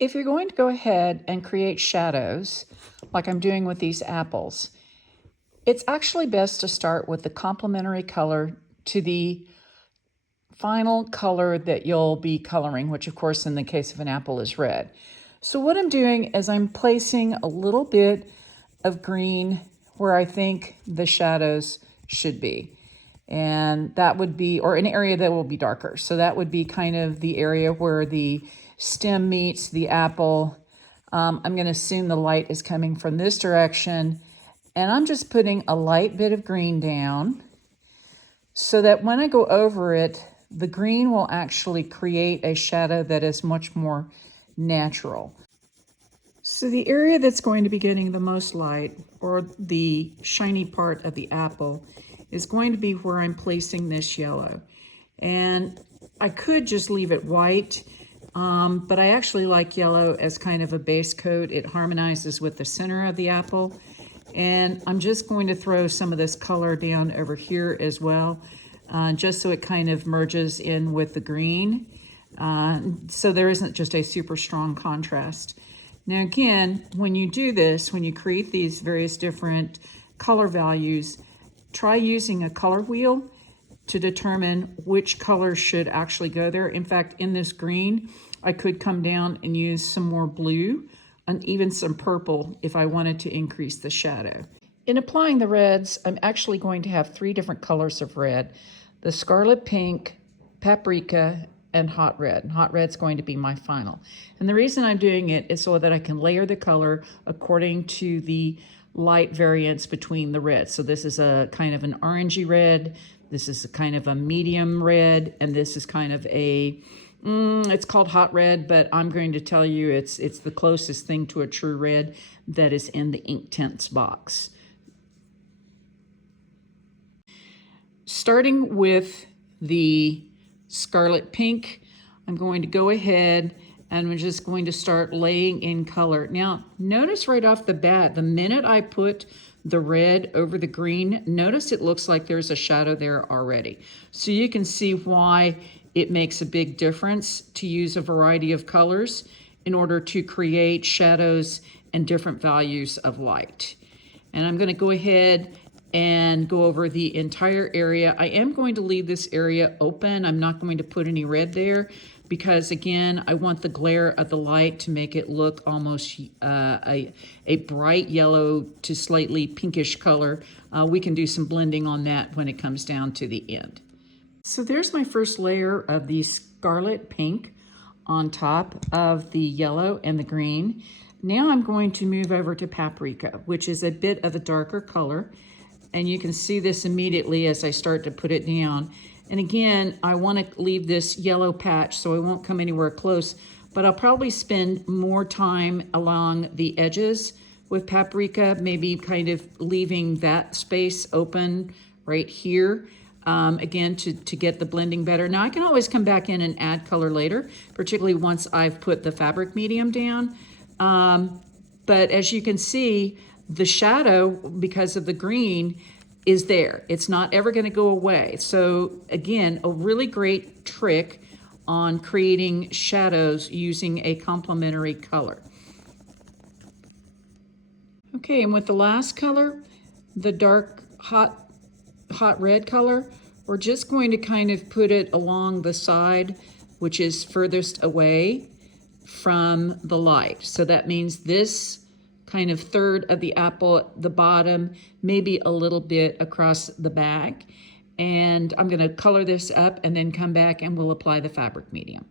If you're going to go ahead and create shadows, like I'm doing with these apples, it's actually best to start with the complementary color to the final color that you'll be coloring, which of course in the case of an apple is red. So what I'm doing is I'm placing a little bit of green where I think the shadows should be. And that would be, or an area that will be darker. So that would be kind of the area where the stem meets the apple. I'm going to assume the light is coming from this direction. And I'm just putting a light bit of green down so that when I go over it, the green will actually create a shadow that is much more natural. So the area that's going to be getting the most light, or the shiny part of the apple, is going to be where I'm placing this yellow. And I could just leave it white, but I actually like yellow as kind of a base coat. It harmonizes with the center of the apple. And I'm just going to throw some of this color down over here as well, just so it kind of merges in with the green. So there isn't just a super strong contrast. Now again, when you do this, when you create these various different color values, try using a color wheel to determine which color should actually go there. In fact, in this green, I could come down and use some more blue and even some purple if I wanted to increase the shadow. In applying the reds, I'm actually going to have 3 different colors of red: the scarlet pink, paprika, and hot red. And hot red's going to be my final. And the reason I'm doing it is so that I can layer the color according to the light variance between the reds. So this is a kind of an orangey red, this is a kind of a medium red, and this is kind of a, it's called hot red, but I'm going to tell you it's the closest thing to a true red that is in the Inktense box. Starting with the scarlet pink, I'm going to go ahead and I'm just going to start laying in color. Now, notice right off the bat, the minute I put the red over the green, notice it looks like there's a shadow there already. So you can see why it makes a big difference to use a variety of colors in order to create shadows and different values of light. And I'm going to go ahead and go over the entire area. I am going to leave this area open. I'm not going to put any red there because, again, I want the glare of the light to make it look almost a bright yellow to slightly pinkish color. We can do some blending on that when it comes down to the end. So there's my first layer of the scarlet pink on top of the yellow and the green. Now I'm going to move over to paprika, which is a bit of a darker color. And you can see this immediately as I start to put it down. And again, I want to leave this yellow patch so it won't come anywhere close, but I'll probably spend more time along the edges with paprika, maybe kind of leaving that space open right here, again, to get the blending better. Now I can always come back in and add color later, particularly once I've put the fabric medium down. But as you can see, the shadow, because of the green, is there. It's not ever going to go away. So again, a really great trick on creating shadows using a complementary color. Okay, and with the last color, the dark hot red color, we're just going to kind of put it along the side, which is furthest away from the light. So that means this kind of third of the apple at the bottom, maybe a little bit across the back. And I'm going to color this up and then come back and we'll apply the fabric medium.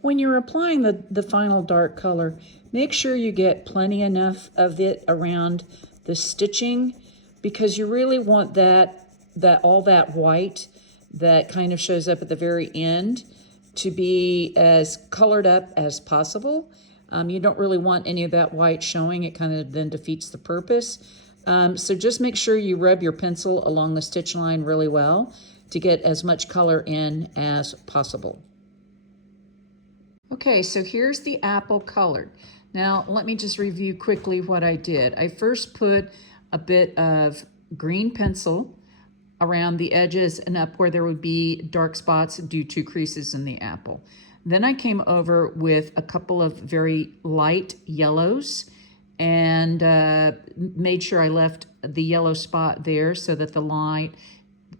When you're applying the final dark color, make sure you get plenty enough of it around the stitching, because you really want that all that white that kind of shows up at the very end to be as colored up as possible. You don't really want any of that white showing. It kind of then defeats the purpose. So just make sure you rub your pencil along the stitch line really well to get as much color in as possible. Okay, so here's the apple colored. Now let me just review quickly what I did. I first put a bit of green pencil around the edges and up where there would be dark spots due to creases in the apple. Then I came over with a couple of very light yellows and made sure I left the yellow spot there so that the light,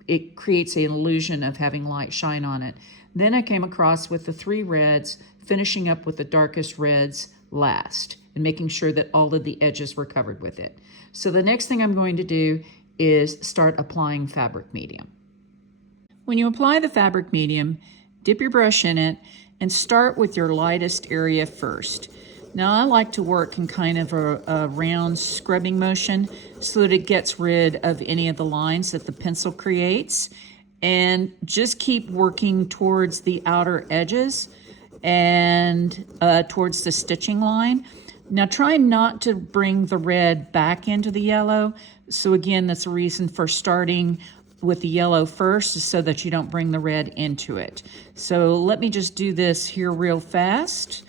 it creates an illusion of having light shine on it. Then I came across with the 3 reds, finishing up with the darkest reds last and making sure that all of the edges were covered with it. So the next thing I'm going to do is start applying fabric medium. When you apply the fabric medium, dip your brush in it and start with your lightest area first. Now I like to work in kind of a round scrubbing motion so that it gets rid of any of the lines that the pencil creates, and just keep working towards the outer edges and towards the stitching line. Now try not to bring the red back into the yellow. So again, that's a reason for starting with the yellow first, so that you don't bring the red into it. So let me just do this here real fast.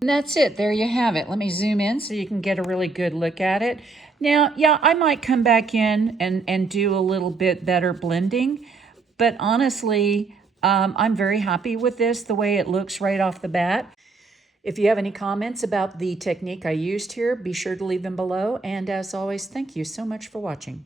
And that's it. There you have it. Let me zoom in so you can get a really good look at it. Now, yeah, I might come back in and do a little bit better blending, but honestly, I'm very happy with this, the way it looks right off the bat. If you have any comments about the technique I used here, be sure to leave them below. And as always, thank you so much for watching.